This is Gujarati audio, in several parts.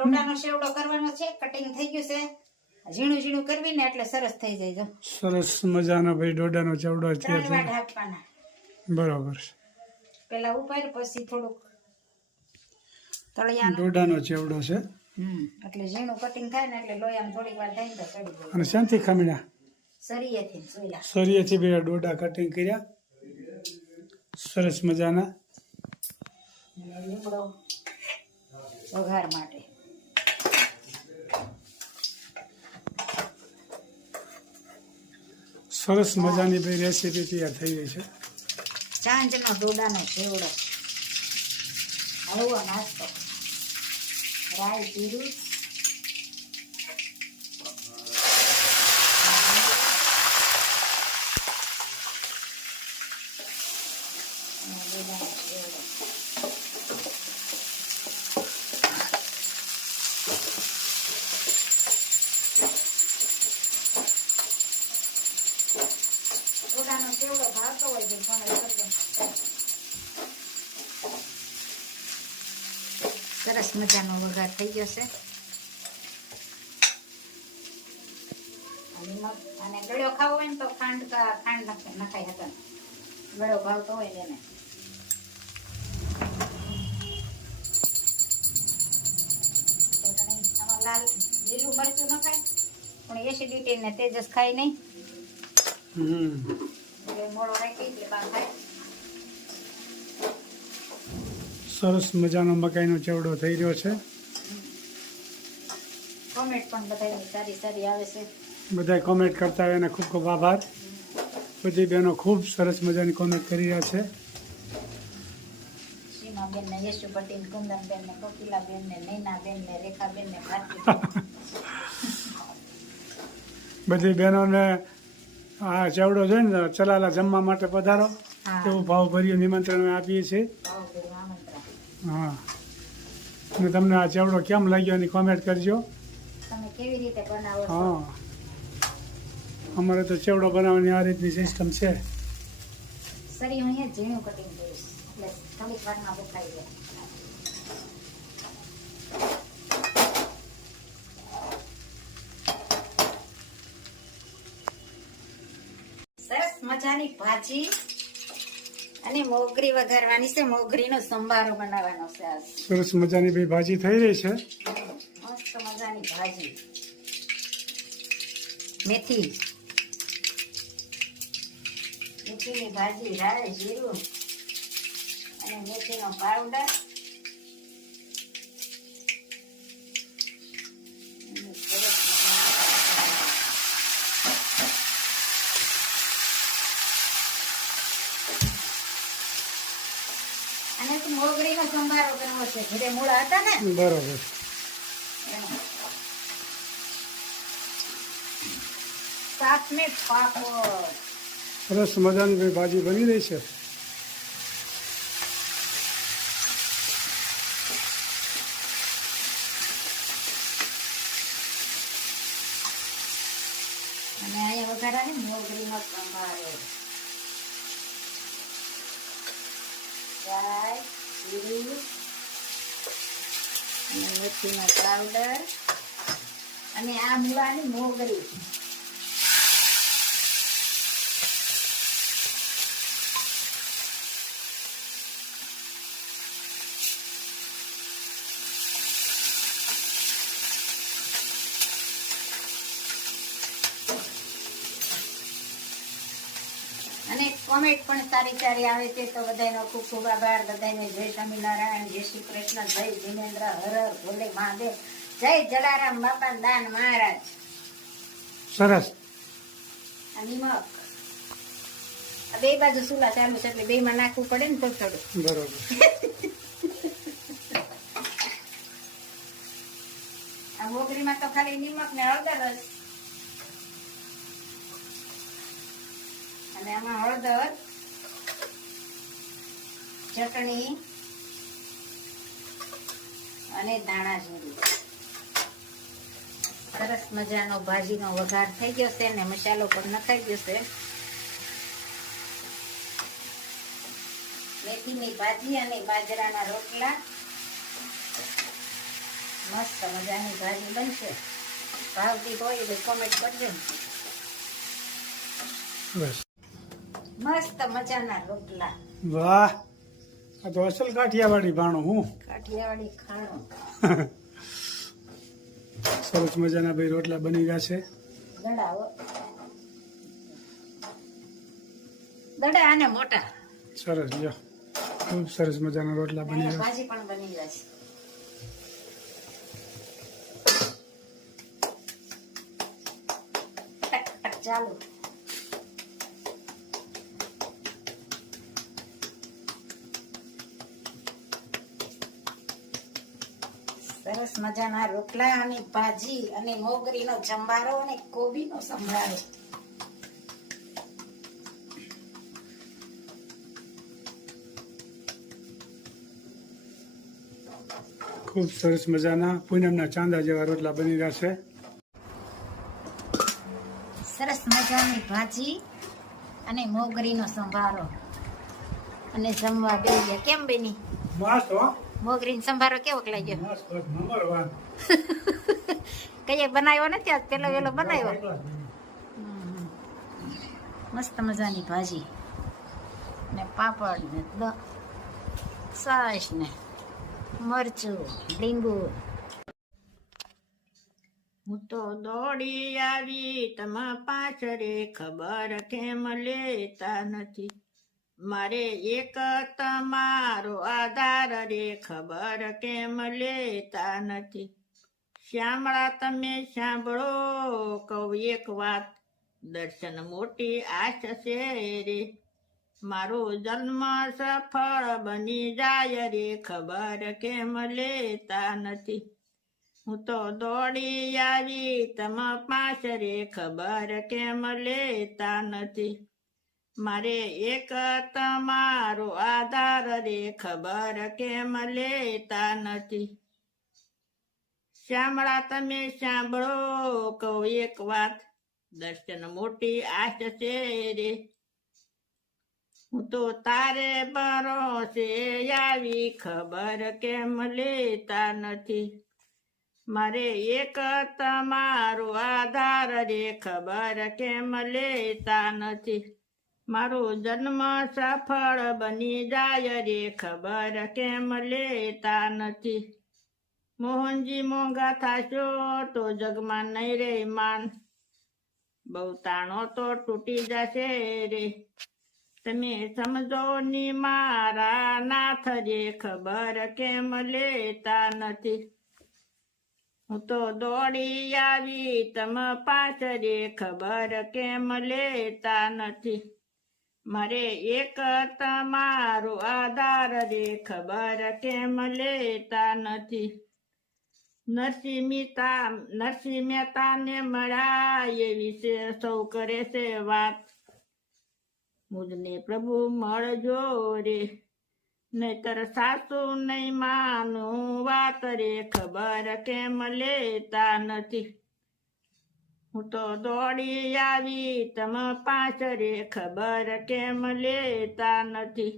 ટોટાનો સેવડો કરવાનો છે, કટિંગ થઈ ગયું છે, ઝીણું ઝીણું કરવી ને એટલે સરસ થઈ જાય. જો સરસ મજાનો ભાઈ ડોડાનો ચેવડો છે. 3 વાટ આપવાના. બરાબર. પેલા ઉપર પછી થોડુંક તળિયાનું. ડોડાનો ચેવડો છે. એટલે ઝીણું કટિંગ થાય ને એટલે લોયામાં થોડીક વાર થાય ને તો ચડી જાય. અને શાંતિ ખમીના સરીએથી સોયલા. સરીએથી બે ડોડા કટિંગ કર્યા સરસ મજાના. લીમડો વઘાર માટે. સરસ મજાની ભાઈ રેસીપી તૈયાર થઈ ગઈ છે. સાંજનો ડોડાનો ચેવડો, હળવો નાસ્તો, રાઈ જીરું, ડોડાનો ચેવડો. ડોડાનો ચેવડો ભાવતો હોય તો પણ કરજો. સરસ મજાનો વઘાર થઈ ગયો છે. અને ગળ્યો ખાવો હોય ને તો ખાંડ નખાય હતા. ગળ્યો ભાવતો હોય ને એને. આમાં લાલ લીલું મરચું નખાય પણ એસિડિટી ને તેજસ ખાય નહીં. એટલે મોડો રાખી એટલે બા ખાય. સરસ મજાનો મકાઈનો ચેવડો થઈ રહ્યો છે. કોમેન્ટ પણ બધાની સારી સારી આવે છે. બધા કોમેન્ટ કરતા હોય એને ખૂબ ખૂબ આભાર. બધી બહેનો ખૂબ સરસ મજાની કોમેન્ટ કરી રહ્યા છે. સીમાબેન ને યશુપતિ કુંદનબેન ને કોકિલાબેન ને નૈનાબેન ને રેખાબેન ને ભારતી. બધી બહેનોને આ ચેવડો જોઈને ચલાલા જમવા માટે પધારો એવું ભાવભર્યું નિમંત્રણ આપીએ છીએ. હા, અને તમને આ ચેવડો કેમ લાગ્યો એની કોમેન્ટ કરજો. તમે કેવી રીતે બનાવો છો? હા, અમારે તો ચેવડો બનાવવાની આ રીતની સિસ્ટમ છે. સરી હું અહીંયા ઝીણું કટિંગ કરીશ એટલે થોડીક વારમાં બફાઈ જાય. સરસ મજાની ભાજી અને મોગરી વઘારવાની છે. મોગરીનો સંભારો બનાવવાનો છે આજ. સરસ મજાની ભાઈ ભાજી થઈ રહી છે. મસ્ત મજાની ભાજી. મેથીની ભાજી, રાઈ જીરું અને મેથીનો પાવડર. અને મોગરીનો સંભારો કરવો છે. ઘરે મૂળા હતા ને બરોબર. સાથ મેં પાપડ. સરસ મજાની ભાઈ ભાજી બની રહી છે. અને અહીંયા વઘારાની મોગરીનો સંભારો. રાઈ જીરું અને મેથીનો પાવડર અને આ મૂળાની મોગરી. અને કોમેન્ટ પણ સારી સારી આવે છે તો બધાનો ખૂબ ખૂબ આભાર. બધાને જય સ્વામિનારાયણ, જય શ્રી કૃષ્ણ, જય જીનેન્દ્ર, હર હર ભોલે મહાદેવ, જય જલારામ બાપા દાન મહારાજ. સરસ. આ નિમક આ બે બાજુ સુલા ચાલુ છે એટલે બે માં નાખવું પડે ને થોડું. બરોબર. આ મોગરીમાં તો ખાલી નિમક ને હળદર જ. અને આમાં હળદર, ચટણી અને ધાણા જીરું. સરસ મજાનો ભાજીનો વઘાર થઈ ગયો છે અને મસાલો પણ નખાઈ ગયો છે. મેથીની ભાજી અને બાજરાના રોટલા, મસ્ત મજાની ભાજી બનશે. ભાવતી હોય તો કોમેન્ટ કરજો. બસ મસ્ત મજાના રોટલા, વાહ, આ તો અસલ કાઠિયાવાડી ભાણું હું. કાઠિયાવાડી ખાણું. સરસ મજાના ભાઈ રોટલા બની ગયા છે. દડા હો. દડા અને મોટા. સરસ, જો ખૂબ સરસ મજાના રોટલા બની અને ગયા. ભાજી પણ બની જશે. ટક ટક ચાલુ. સરસ મજાના રોટલા અને ભાજી અને મોગરીનો ચંબારો અને કોબીનો સંભારો. ખૂબ સરસ મજાના પૂનમના ચાંદા જેવા રોટલા બની રહ્યા છે. સરસ મજાની ભાજી અને મોગરીનો સંભારો અને જમવા બેસીએ. કેમ બેની? મસ્ત હો, મોગરીનો સંભારો કેવો લાગ્યો? મસ્ત, નંબર વન. કઈ બનાવ્યો નથી આજ, પેલો વેલો બનાવ્યો. મસ્ત મજાની ભાજી ને પાપડ ને છાશ ને મરચું લીંબુ. હું તો દોડી આવી તમા પાછરે, ખબર કેમ લેતા નથી. મારે એક તમારો આધાર રે, ખબર કેમ લેતા નથી. શ્યામળા તમે સાંભળો કહું એક વાત, દર્શન મોટી આશ છે રે. મારો જન્મ સફળ બની જાય રે, ખબર કેમ લેતા નથી. હું તો દોડી આવી તમ પાછરે, ખબર કેમ લેતા નથી. મારે એક તમારો આધાર રે, ખબર કેમ લેતા નથી. શ્યામળા તમે સાંભળો કહું એક વાત, દર્શન મોટી આશ છે રે. હું તો તારે ભરોસે આવી, ખબર કેમ લેતા નથી. મારે એક તમારો આધાર રે, ખબર કેમ લેતા નથી. મારો જન્મ સફળ બની જાય રે, ખબર કેમ લેતા નથી. મોહનજી મોંઘા થાશો તો જગમાં નહીં રે માન, બહુ તાણો તો તૂટી જશે રે. તમે સમજો ની મારા નાથ રે, ખબર કેમ લેતા નથી. હું તો દોડી આવી તમ પાછરે, ખબર કેમ લેતા નથી. મારે એક તમારો આધાર રે, ખબર કેમ લેતા નથી. નરસિંહ મહેતાને મળ્યા એ વિશે સૌ કરે છે વાત, મુજને પ્રભુ મળજો રે, નહીતર સાસુ નહીં માનું વાત રે, ખબર કેમ લેતા નથી. હું તો દોડી આવી તમ પાછરે, ખબર કેમ લેતા નથી.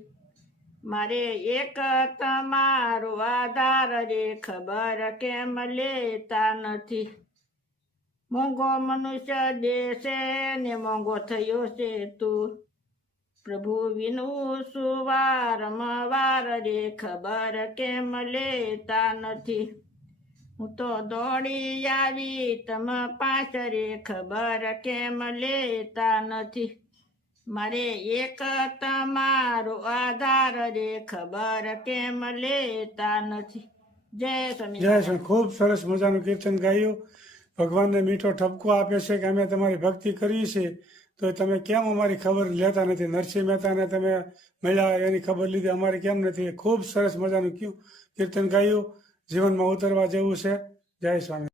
મારે એક તમારો આધાર રે, ખબર કેમ લેતા નથી. મોંઘો મનુષ્ય દેશે ને મોંઘો થયો છે તું, પ્રભુ વિનું સુવારમવાર રે, ખબર કેમ લેતા નથી. હું તો દોડી આવી તમ પાછરે, ખબર કેમ લેતા નથી. મારે એક તમારો આધાર રે, ખબર કેમ લેતા નથી. જય સ્વામી. જય શ્રી. ખૂબ સરસ મજાનું કીર્તન ગાયું. ભગવાનને મીઠો ઠપકો આપે છે કે અમે તમારી ભક્તિ કરી છે, તો તમે કેમ અમારી ખબર લેતા નથી. નરસિંહ મહેતાને તમે મળ્યા એની ખબર લીધી, અમારી કેમ નથી. ખૂબ સરસ મજાનું કીર્તન ગાયું. જીવનમાં ઉતરવા જેવું છે. જય સ્વામી.